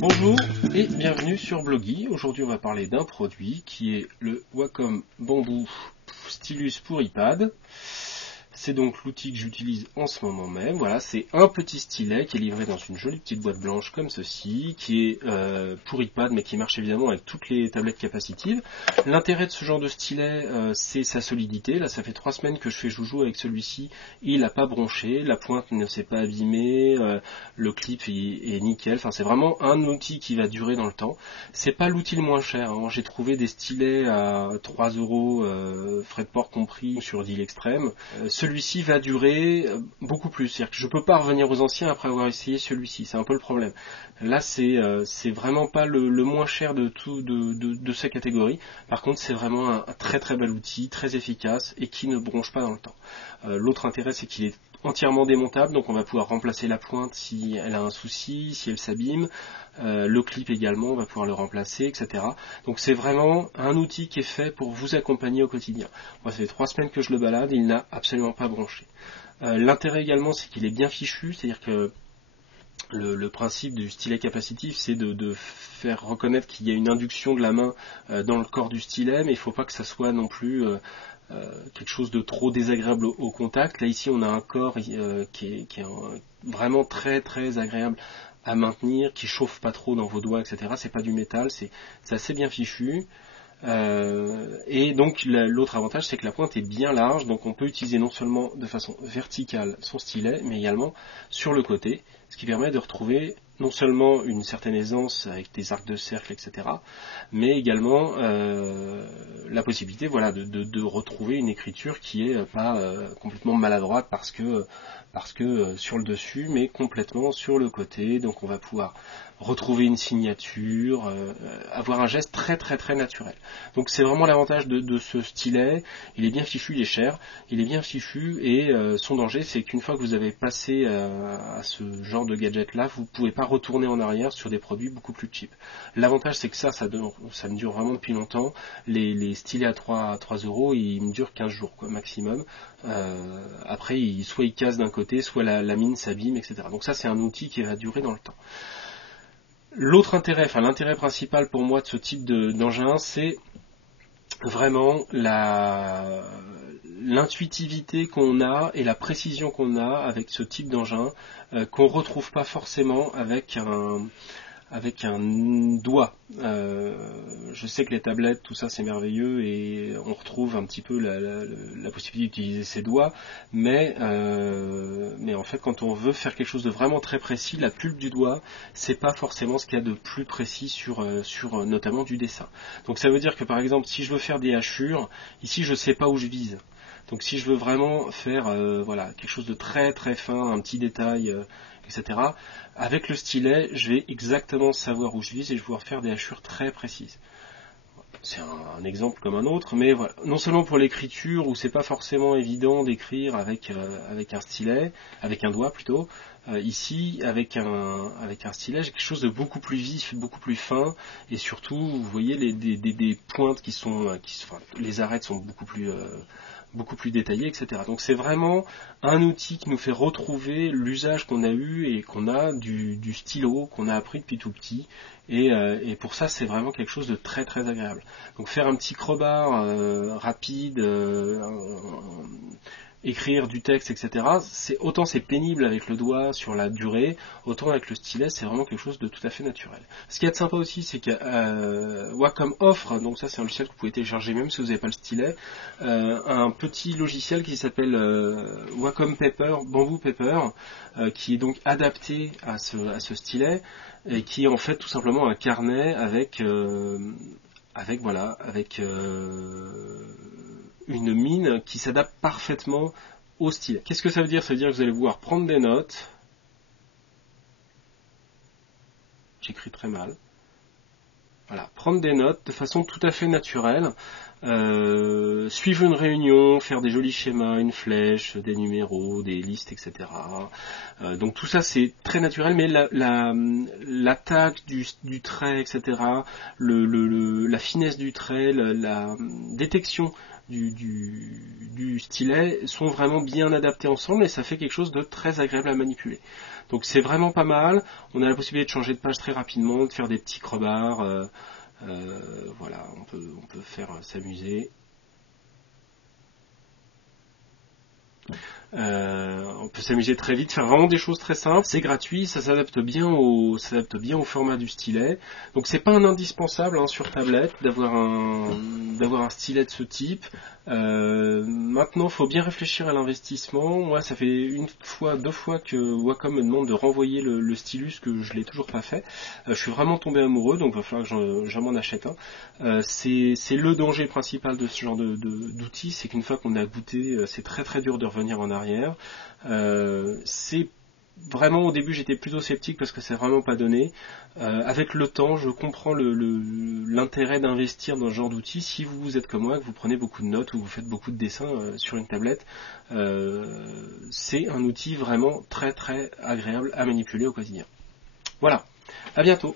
Bonjour et bienvenue sur Blogy. Aujourd'hui on va parler d'un produit qui est le Wacom Bamboo Stylus pour iPad. C'est donc l'outil que j'utilise en ce moment même. Voilà, c'est un petit stylet qui est livré dans une jolie petite boîte blanche comme ceci, qui est pour iPad mais qui marche évidemment avec toutes les tablettes capacitives. L'intérêt de ce genre de stylet, c'est sa solidité. Là, ça fait 3 semaines que je fais joujou avec celui-ci. Il n'a pas bronché, la pointe ne s'est pas abîmée, le clip est nickel. Enfin, c'est vraiment un outil qui va durer dans le temps. C'est pas l'outil le moins cher, hein. J'ai trouvé des stylets à 3 euros, frais de port compris, sur Deal Extreme. Celui-ci va durer beaucoup plus. C'est-à-dire que je ne peux pas revenir aux anciens après avoir essayé celui-ci. C'est un peu le problème. Là, c'est vraiment pas le moins cher de sa catégorie. Par contre, c'est vraiment un très très bel outil, très efficace et qui ne bronche pas dans le temps. L'autre intérêt, c'est qu'il est entièrement démontable, donc on va pouvoir remplacer la pointe si elle a un souci, si elle s'abîme. Le clip également, on va pouvoir le remplacer, etc. Donc c'est vraiment un outil qui est fait pour vous accompagner au quotidien. Moi, ça fait 3 semaines que je le balade, il n'a absolument pas bronché. L'intérêt également, c'est qu'il est bien fichu, c'est-à-dire que le principe du stylet capacitif, c'est de faire reconnaître qu'il y a une induction de la main dans le corps du stylet, mais il ne faut pas que ça soit non plus quelque chose de trop désagréable au contact. Là ici on a un corps qui est vraiment très très agréable à maintenir, qui chauffe pas trop dans vos doigts, etc. C'est pas du métal, c'est assez bien fichu. Et donc l'autre avantage, c'est que la pointe est bien large, donc on peut utiliser non seulement de façon verticale son stylet, mais également sur le côté, ce qui permet de retrouver non seulement une certaine aisance avec des arcs de cercle, etc., mais également la possibilité, voilà, de retrouver une écriture qui est pas complètement maladroite parce que sur le dessus, mais complètement sur le côté. Donc on va pouvoir retrouver une signature, avoir un geste très très très naturel. Donc c'est vraiment l'avantage de ce stylet. Il est bien fichu, il est cher, il est bien fichu et son danger, c'est qu'une fois que vous avez passé à ce genre de gadget là, vous ne pouvez pas retourner en arrière sur des produits beaucoup plus cheap. L'avantage, c'est que ça me dure vraiment depuis longtemps. Les stylets à 3 euros, ils me durent 15 jours quoi, maximum. Après, soit ils cassent d'un côté, soit la mine s'abîme, etc. Donc ça, c'est un outil qui va durer dans le temps. L'autre intérêt, enfin l'intérêt principal pour moi de ce type d'engin, c'est vraiment l'intuitivité qu'on a et la précision qu'on a avec ce type d'engin qu'on ne retrouve pas forcément avec un doigt. Je sais que les tablettes, tout ça c'est merveilleux et on retrouve un petit peu la possibilité d'utiliser ses doigts, mais en fait quand on veut faire quelque chose de vraiment très précis, la pulpe du doigt, c'est pas forcément ce qu'il y a de plus précis sur notamment du dessin. Donc ça veut dire que par exemple si je veux faire des hachures, ici je sais pas où je vise. Donc si je veux vraiment faire voilà, quelque chose de très très fin, un petit détail, etc., avec le stylet, je vais exactement savoir où je vise et je vais pouvoir faire des hachures très précises. C'est un exemple comme un autre, mais voilà. Non seulement pour l'écriture, où c'est pas forcément évident d'écrire avec un stylet, avec un doigt plutôt, ici, avec un stylet, j'ai quelque chose de beaucoup plus vif, beaucoup plus fin, et surtout, vous voyez des pointes enfin, les arêtes sont beaucoup plus détaillées, etc. Donc c'est vraiment un outil qui nous fait retrouver l'usage qu'on a eu et qu'on a du stylo, qu'on a appris depuis tout petit, et pour ça c'est vraiment quelque chose de très très agréable. Donc faire un petit crowbar rapide, écrire du texte, etc. Autant c'est pénible avec le doigt sur la durée, autant avec le stylet c'est vraiment quelque chose de tout à fait naturel. Ce qui est sympa aussi, c'est que Wacom offre, donc ça c'est un logiciel que vous pouvez télécharger même si vous n'avez pas le stylet, un petit logiciel qui s'appelle Wacom Paper, Bamboo Paper, qui est donc adapté à ce stylet et qui est en fait tout simplement un carnet avec une mine qui s'adapte parfaitement au stylet. Qu'est-ce que ça veut dire? Ça veut dire que vous allez pouvoir prendre des notes. J'écris très mal. Voilà, prendre des notes de façon tout à fait naturelle. suivre une réunion, faire des jolis schémas, une flèche, des numéros, des listes, etc. Donc tout ça c'est très naturel, mais l'attaque du trait, etc., la finesse du trait, la détection du stylet sont vraiment bien adaptés ensemble et ça fait quelque chose de très agréable à manipuler. Donc c'est vraiment pas mal. On a la possibilité de changer de page très rapidement, de faire des petits crevards. Voilà, on peut faire s'amuser. On peut s'amuser très vite, faire vraiment des choses très simples. C'est gratuit, ça s'adapte bien au format du stylet. Donc c'est pas un indispensable sur tablette d'avoir un stylet de ce type. Maintenant, il faut bien réfléchir à l'investissement. Moi, ça fait deux fois que Wacom me demande de renvoyer le stylus, que je l'ai toujours pas fait. Je suis vraiment tombé amoureux, donc il va falloir que j'en m'en achète un. C'est le danger principal de ce genre d'outils, c'est qu'une fois qu'on a goûté, c'est très très dur de revenir en arrière. C'est vraiment, au début j'étais plutôt sceptique parce que c'est vraiment pas donné. Avec le temps, je comprends l'intérêt d'investir dans ce genre d'outils. Si vous êtes comme moi, que vous prenez beaucoup de notes ou vous faites beaucoup de dessins sur une tablette, c'est un outil vraiment très très agréable à manipuler au quotidien. Voilà, à bientôt.